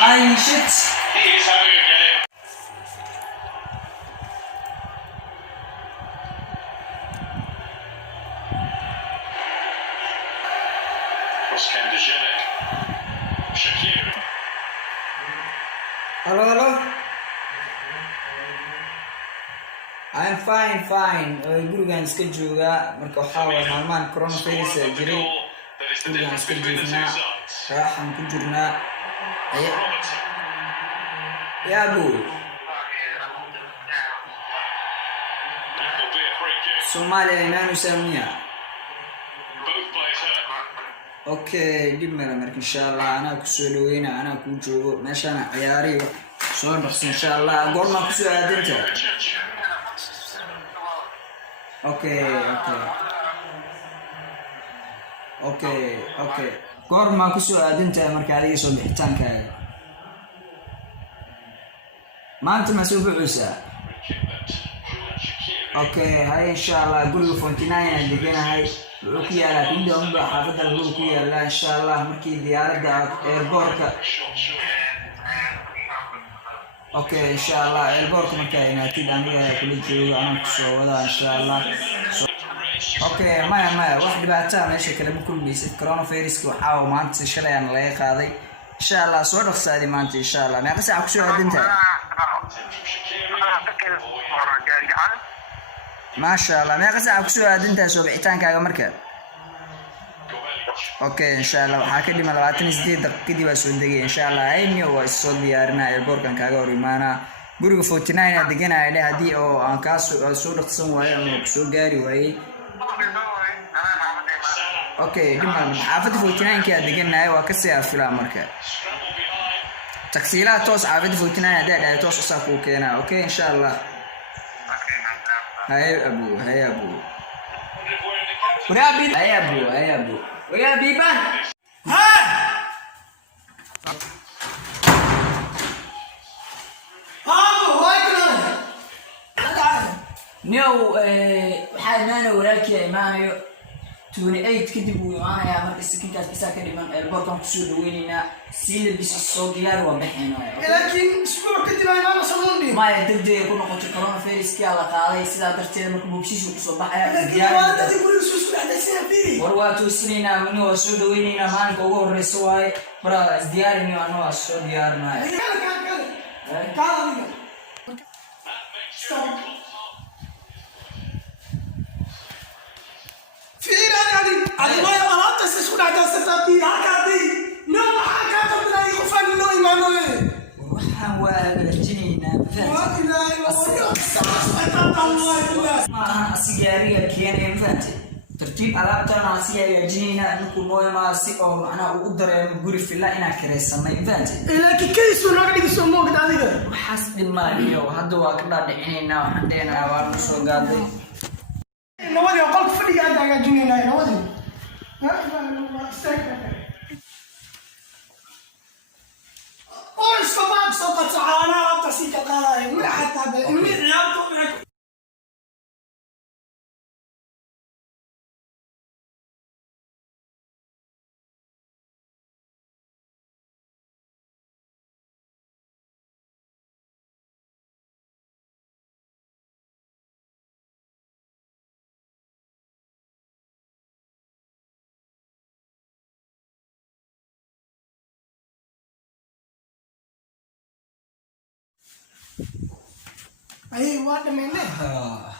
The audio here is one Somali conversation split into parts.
Ay shit. Hello, hello. I'm fine. Gurigan iska jooga marka waxaa waye maalmahan coronavirus jiray. Gurigan iska joognaa, raaxan ku jirnaa. Ya bu. Soomaaliya inaanu saamiya. Okay, dib mara marka inshallah anaa ku soo dhaweynaa, anaa ku joogo meeshana ciyaariyo soo dhaqso inshallah. Goorma ku soo aadinta? Okay. Goorma ku soo aadinta marka adiga soo bixitaankaaga? Maanta ma soo buuxisa? Okay, hay inshallah guriga 49 deganahay. Wuxuu ku yaalaa Kingdom ba xaafadda lagu ku yaalaa inshallah markii diyaaradda airportka. Okay, inshallah airportka marka inaatid aniga kula joogo anaa ku soo wada inshallah. Okay, maya wax dhibaato meesha kale ma kulmaysid. Coronavirus waxaa maanta shalay aan laga qaaday. Inshallah soo dhaqsaadi maanta inshallah. Meeqa saac ku soo aadinta? Mashallah, meeqa saac ku soo aadinta soo bixitaankaaga marka? Okay, inshallah waxaa ka dhiman 28 daqiiqadii baa soo degay inshallah. Ayni waa soo diyaarinaa airportkan kaaga hor imaana. Guriga 49 aad deganahay hadii oo aan ka soo dhaqsan waayo ama soo gaari waayay. Okay, dhiman xaafadda 49 ka deganahay waa ka sii afilaa marka. Taksiilaha toos xaafadda 49 aad toos sax ku keenaa. Okay, inshallah. Hay abu. Waya biban. Ha! waxaa imaanaya walaalkii imaanayo 28 kadib uu imaanayaa marka sikinkaas isaa ka dhiman airportkan kusoo dhaweynaynaa si labis soo diyaar waa baxaynaa laakiin isbuuc kadib ay imaana samuundi maya degdeg ku noqoto coronavirus-kii la qaaday sidaa darteed marka boobshiisu kusoo baxaya war waa toosinaynaa mani waa soo dhaweynaynaa maalinka ugu horeysa waaye bara isdiyaarinyo ana waa soo diyaarinaya علي ما يبغى تسكت كل هذا ستابي هكذا نو هكذا بدنا يخفن نو إيمانه وروحها وجنينا ما سيارية كيانة فاتي ترتيب على ترى سيارية جنينا نكون نوع ما سيقو أنا أقدر نقول في الله إنا كريسة ما يفاتي لكن كيس ونقدر يسموه كده عليه حسب المالية وهذا وكذا دحينا وحدينا وارنسو قاضي نودي أقول فدي قاعد على جنينا نودي الشباب سوف تعانى تصيك قراي من حتى من أي واحد منه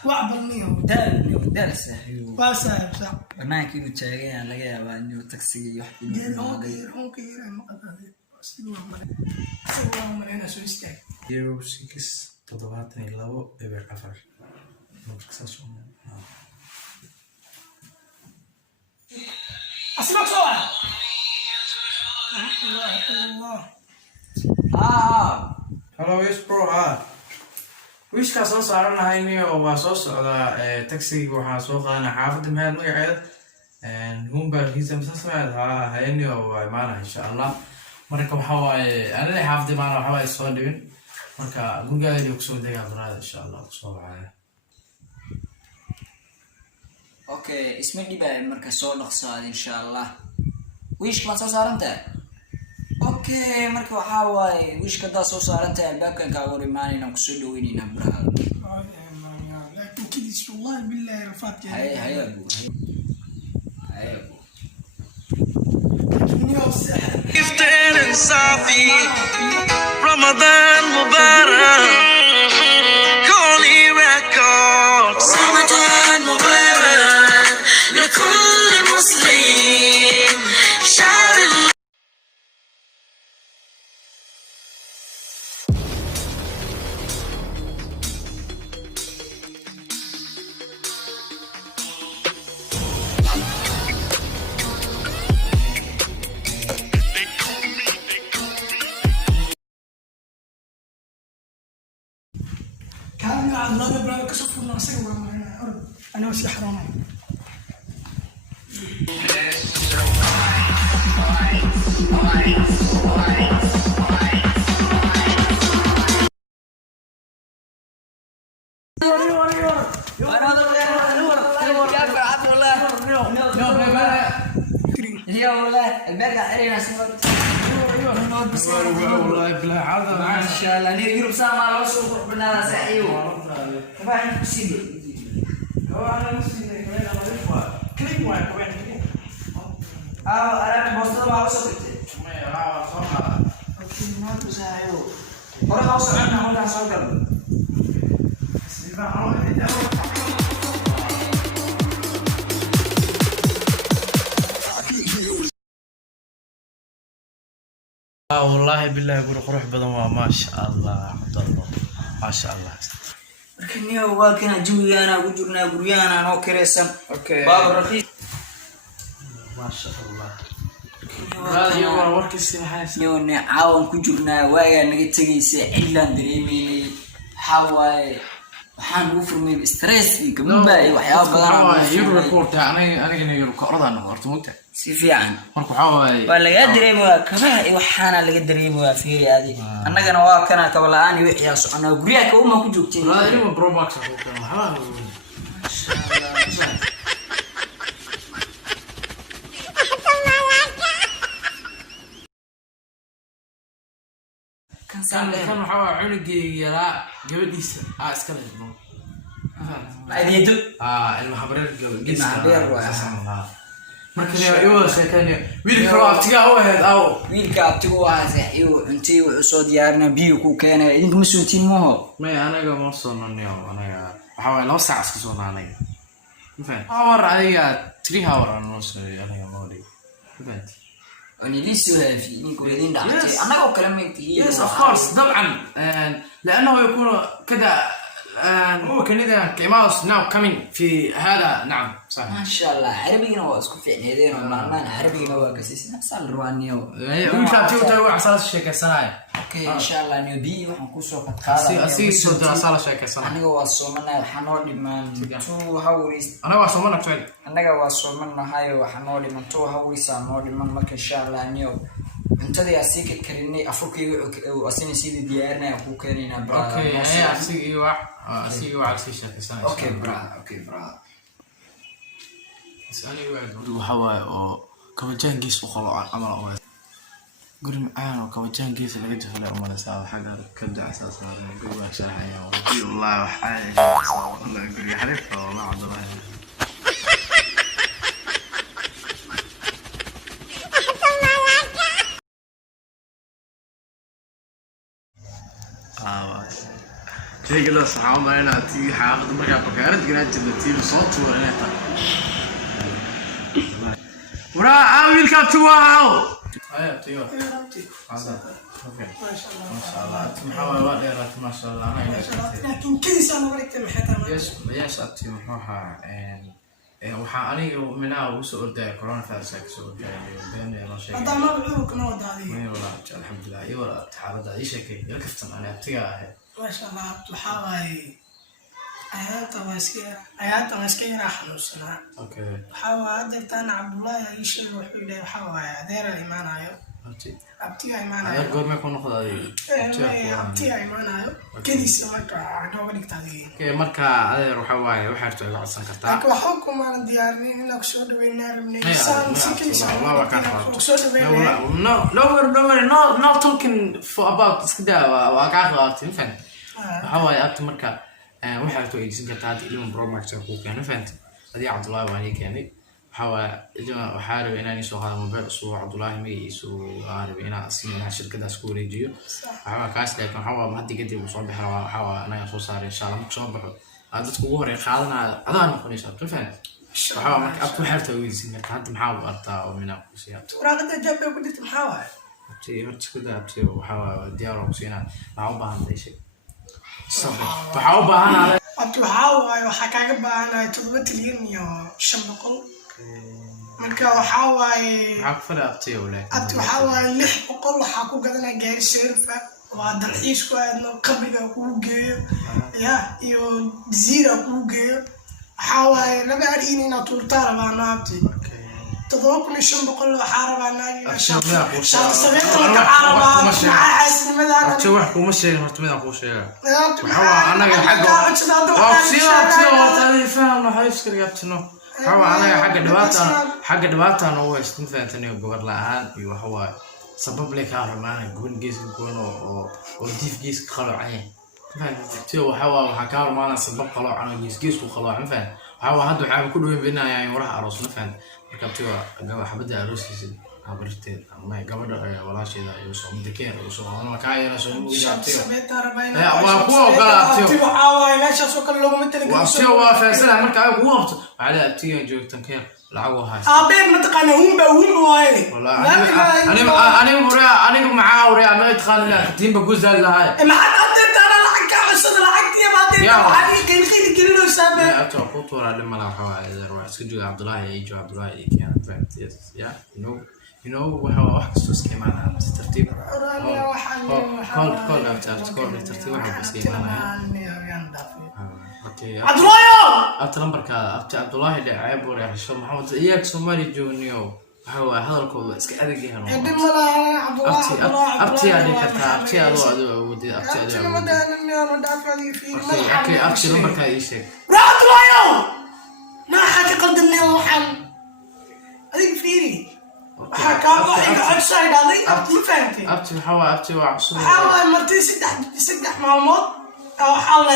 وعبرنيهم دال ساحيو باسا صح أنا كيلو تشاغي أنا لقيا بانيو تاكسي يحكي هون كير ما قدر سووا من هنا شو يستاهل 06 تضبطني لو إبر أفر أسمع سوا الله Hello, yes bro. Wishka soo saaranahay niyo waa soo socda taxi waxaa soo qaadana xaafadda meel magaceeda humba hiisam sasmaad hayniyo waa imaanaya insha Allah marka waxa waaye anada xaafadda maana waxa waaye soo dhibin marka gurigaada ku soo degaa barada insha Allah ku soo wacaya Okay isma dhibay marka soo dhaqsaad insha Allah wishka soo saaranta اوكي marka waxa waaye wishka daa soo saarantay albaabkan ka hor imaanayna ku soo dhaweynayna baraha لكن كذا والله بالله رفعت هيا ابو iftar safi Ramadan Mubarak Holy Records Ramadan Mubarak لكل مسلم شعر كان عبد الله برا كشف الناصر انا وش حرام اليوم والله البركة علينا سمر والله بالله عظم ما شاء الله نيجي يروح سامع وصوف بنا سعيو فاهم سيدي هو انا نفسي كمان انا كليك واحد كمان انا بوصل ما وصلت ما يا صراحه ما تساعيو ورا وصل عندنا هنا صار قبل والله بالله يقول روح بدن ما شاء الله عبد الله ما شاء الله لكن هو كان جوي انا وجرنا غريانا نو كريسن اوكي باب رخيص ما شاء الله هذا يوم وركسي حاس يوني عاون كجرنا وايا نغي تغيسه عيلان دريمي حواي waxaan ugu furmay stress iyo gambay waxyaabo badan oo yuru reporta aniga yuru kooradan horta mugta si fiican marka waxa waay waa laga dareemaa kabaha iyo waxaana laga dareemaa fiiri aadi annagana waa kana kaba la'aan iyo wixii socona guriga ka uma ku joogtiin waa inuu pro box ah oo kale كان waxaa cunugii yaraa gabadhiisa iska leedo aydiido ilma habreer gabadhiisa habreer waa marka iyo sheekane wiilka abtiga oo ahayd aw wiilka abtiga waa saxiyo intii uu soo diyaarna biyo ku keenay idinka ma suutiin mooho ma anaga ma soo naniyo anaga waxa way 2 saac iska soo naanay fahad hour adiga 3 hour aan soo anaga ma wadi fahad أنا ليش في نقول يدين دعتي أنا أقول كلام كتير. Yes of course طبعا لأنه يكون كذا هو كندا كماوس now coming في هذا نعم صحيح. ما شاء الله عربي هو اسكو في عيدين وما عربي هو كسيس نفس الرواني هو. ويطلع تيو على الشيء كسناي. أوكي إن شاء الله نبي وحنكوسو قطعة. أسي صوت على الشيء كسناي. أنا جوا صومنا حنودي من تو هاوريس. أنا وصومنا كتير. أنا جوا صومنا هاي وحنودي من تو هاوريس حنودي من مك إن شاء الله نيو. أنت دي أسيك كريني أفوكي وأسيني سيدي ديارنا أفوك كرينا برا. أوكي هي أسيك أسيك على الشيء كسناي. أوكي برا أوكي برا. سألي وحواي أو كوجان جيس وخلاص عمل أول قرن معانا وكوجان جيس اللي جت في الأمانة ساعة حاجة كبد أساس هذا قرن شرح يا والله وحاجة والله قرن يحرف والله عبد الله شيء كذا صحاب ما أنا تي حافظ مرة بكرة تقرأ جدتي صوت ولا ورا عامل كاتواو ايوه تيو هذا اوكي ما شاء الله محاول واديرات ما شاء الله انا لكن كيس انا وريت محيطها يس اتي محوها waxaa aniga minaa ugu soo orday corona virus ka soo orday been ma sheegay hada ma wuxuu kana wadaadi ma wala alxamdulillah iyo wala xaalada ay sheekay ila kaftan ana tiga ahay ma sha Allah waxa waay ayaanta maskiina xanuunsana okay waxa waay dadana Abdullah ay sheegay wuxuu leeyahay waxa waay adeer imaanayo abtiga imaanayo goorma ku noqday abtiya imaanayo kadiisa marka nooga dhigtaadii okay marka adeer waxa waaye waxa arto iga codsan kartaa laakiin waxaan kuma diyaarin inaan soo dhaweynaa rabnay saan si kaysa soo dhaweynaa no talking for about iskida waa ka qaatay fan waxa waaye abti marka waxa arto iga sin kartaa ilmo pro max ku keenay fan adii Cabdullaahi waan keenay waxaa rabay inaan soo qaado mobile soo Cabdullaahi magaciisu rabay inaan asina shirkadaas ku wareejiyo waxa kaas laakiin waxa waa hadda kadib soo bixi waxa waa inaan soo saaray insha Allah marka soo baxo dadku ugu horeey qaadanaa adaan noqonaysa tufan waxa marka abtu xirta weydiisin kartaa hadda maxaa u artaa oo mina ku siyaabto waraaqada jabbe ku dhigtay maxaa waaye horta kuda abti waxa diyaar oo siina waxa u baahan tahay waxa u baahan abtu waxa waaye waxa kaaga baahanahay 7 trilyan iyo 500 marka waxa waaye waxa fala abti walaal abtu waxa waaye 600 waxa ku gadanaa gaari seerfa waa dalxiis ku aadno qabriga ku geeyo ya iyo jasiira ku geeyo waxa waaye laba arin ina tuurtaa rabaan abti 7,500 waxa rabaan shaaq sameeyay caraba maxaa xaasnimadan abti wax kuma sheegin horta midaan ku sheega waxa anaga xagga waa faham waxa iska yaabtino waxa anaga xagga dhibaatana oo isku faantanayo gobol la'aan iyo waxa waa sabab leh ka ramaan goon gees goon oo diif gees qalocay faantii waxa ka ramaan sabab qalocay gees ku qalocay faan waxa hadda waxa ku dhaweyn binayaan waraha aroos ma faan marka tii waa xabada aroosiisa habarteed ama gabadha walaasheeda iyo soo midkeer oo soo aan ka yeelo soo ugu jaabtay waa ku ogolaatay waxa waaye meeshaas oo kale loogu matali karo waa faasana marka ay ugu qabto waxa abtiga joogtan keer lacag wahay abeer ma taqaan humba waaye aniga maxaa awray ama idqaan la tiimba guzal lahay ma hadda tara lacag ka cusub lacagtii ma hadda waxa keenkii saabay ato ku toora dhima la waxa waa iska jooga Cabdullaahi iyo Cabdullaahi keen faantiis ya waxa wax kasto iskimaana tartiib kol tartiib waxa iskimaana Cabdullaahi abta lambarka Cabdullaahi dhacay boor yaxsho maxamed iyaga Soomaali joogniyo waxa waa hadalkooda iska adag yahay abti aad karta abti aad awoodid abti lambarka ay sheeg Cabdullaahi ma xaq qaldnay waxan adig fiiri waxa ka waxa outside aday abti faanti abti waxa waa cusub waxa martii saddex maalmood waxa la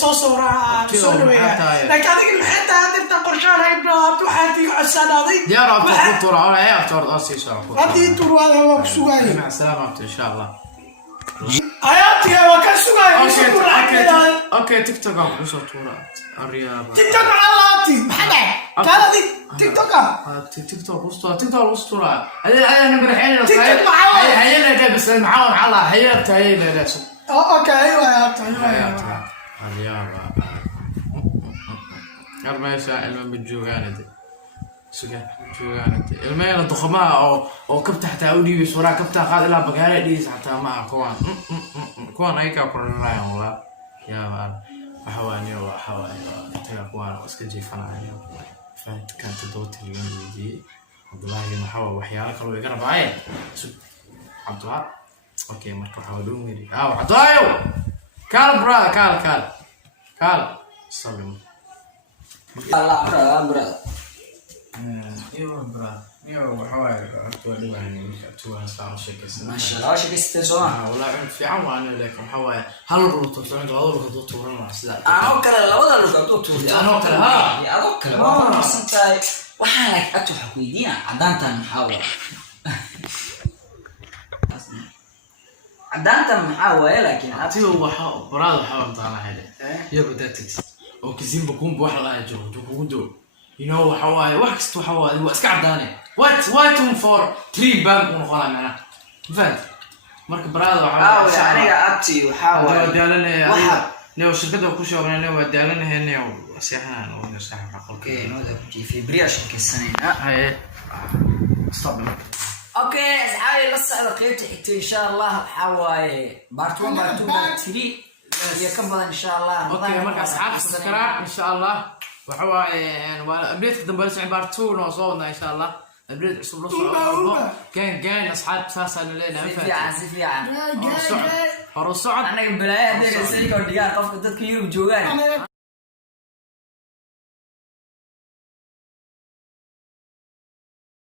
soo sooraa soo dhaweeyaa laakiin adiga maxay tahay inta qorshaan ay bilaabto waxa tii outside aday يا رب تفطر على ايه افطر اسي شرف هذه تروى هو كسوغاي مع السلامه ان شاء الله اياتي هو كسوغاي اوكي تيك توك ابو صوره الرياضه تيك توك علاتي محمد قال دي تيك توك تيك توك اسطوره انا نمبر حين هيا ده بس معاون على هيا هيا لا اوكي ايوه يا الرياضه ارميشا علم بالجوغانه سجى جوغانه الميل الضخماء او كبت حتى اودي بسرعه كبت قاد الى بقاله ديس حتى ما كوان ايكا كورناي والله يا مان حواني كوان اسك جيفانايو فانت كانت دوت اليوم دي والله ما حوا وحياك لو يقرب عين عبد الله اوكي مركو حاولوا ميري عبد الله كال برا كال سلام برا يو حواي أكتوالي يعني أكتوالي صار شكل ما شاء الله شكل سواء والله في عوان لكم حواي هل الروتو عند هذا الروتو تورن مع سلا أنا أكل لا ولا الروتو تورن أنا أكل ها أنا أكل ما سنتاي وحالك أكتو حكويدين عدانتا محاول عدانتا محاول لكن أتيو براد حاول طالع هذا يا بدأت أو كزين بكون بواحد لا يجرو تقولوا حواي وحكست حواي واسك عداني وايتهم فور 3 بانك ونخولا معنا فهمت مركب براد وحاول يعني أبتي وحاول دالنا نيو شركة كل شيء وبنا دالنا هنا وسيحنا ونسحب عقل اوكي نودا في برياش كسنين هاي استوب اوكي اسعاري لسه قيبت حتى ان شاء الله حواي بارت 1 بارت 2 بارت 3 هي كم بدل ان شاء الله اوكي مركز اصحاب سكرات ان شاء الله وحواي يعني ابريد دمبل سعي بارت 2 نوصلنا ان شاء الله ابريد عصب رصو كان اصحاب اساسا لنا في عن هروح صعد anaga balaayaa deegaysay oo dhigaa qofka dadka Yurub joogaan